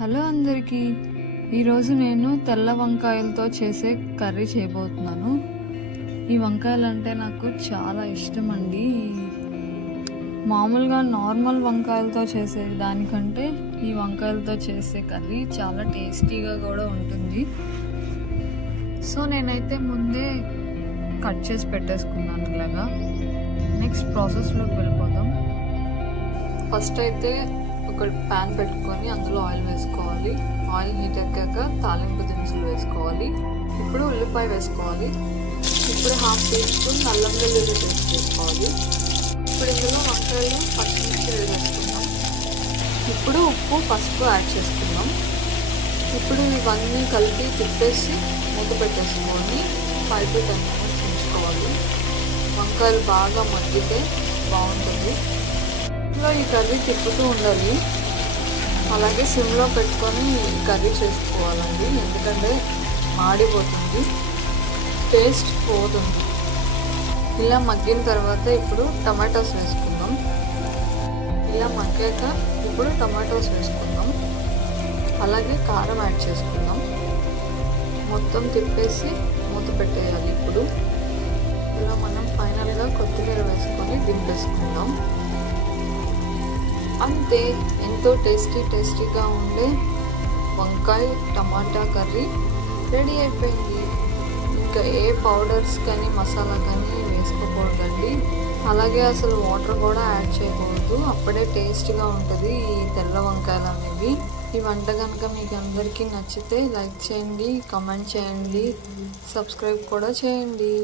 Hello అందరికీ. ఈరోజు నేను తెల్ల వంకాయలతో చేసే కర్రీ చేయబోతున్నాను. ఈ వంకాయలు అంటే నాకు చాలా ఇష్టం అండి మామూలుగా నార్మల్ వంకాయలతో చేసే దానికంటే ఈ వంకాయలతో చేసే కర్రీ చాలా టేస్టీగా కూడా ఉంటుంది. సో నేనైతే ముందే కట్ చేసి పెట్టేసుకున్నాను ఇలాగా. నెక్స్ట్ ప్రాసెస్లోకి వెళ్ళిపోదాం. ఫస్ట్ అయితే ఒక పాన్ పెట్టుకొని అందులో ఆయిల్ వేసుకోవాలి. ఆయిల్ హీట్ ఎక్కాక తాలింపు దినుసులు వేసుకోవాలి. ఇప్పుడు ఉల్లిపాయ వేసుకోవాలి. ఇప్పుడు హాఫ్ టీ స్పూన్ నల్లం వెల్లుల్లి పేస్ట్ వేసుకోవాలి. ఇప్పుడు ఇందులో వంకాయలు పచ్చిమిర్చి వేసుకుందాం. ఇప్పుడు ఉప్పు పసుపు యాడ్ చేసుకుందాం. ఇప్పుడు ఇవన్నీ కలిపి తిప్పేసి మూత పెట్టేసుకొని ఫైవ్ టు టెన్ మినిట్స్ ఉంచుకోవాలి. వంకాయలు బాగా మగ్గితే బాగుంటుంది. ఇంట్లో ఈ కర్రీ తిప్పుతూ ఉండాలి అలాగే సిమ్లో పెట్టుకొని కర్రీ చేసుకోవాలండి. ఎందుకంటే మాడిపోతుంది. టేస్ట్ పోతుంది. ఇలా మగ్గిన తర్వాత ఇప్పుడు టమాటోస్ వేసుకుందాం. ఇలా మగ్గాక ఇప్పుడు టమాటోస్ వేసుకుందాం. అలాగే కారం యాడ్ చేసుకుందాం. మొత్తం తిప్పేసి మూత పెట్టేయాలి ఇప్పుడు. ఇలా మనం ఫైనల్గా కొత్తిమీర వేసుకొని దింపేసుకుందాం. అంతే. ఎంతో టేస్టీ టేస్టీగా ఉండే వంకాయ టమాటా కర్రీ రెడీ అయిపోయింది. ఇంకా ఏ పౌడర్స్ కానీ మసాలా కానీ వేసుకోకూడదండి. అలాగే అసలు వాటర్ కూడా యాడ్ చేయకూడదు. అప్పుడే టేస్ట్గా ఉంటుంది ఈ తెల్ల వంకాయలు అనేవి. ఈ వంట కనుక మీకు అందరికీ నచ్చితే లైక్ చేయండి కమెంట్ చేయండి సబ్స్క్రైబ్ కూడా చేయండి.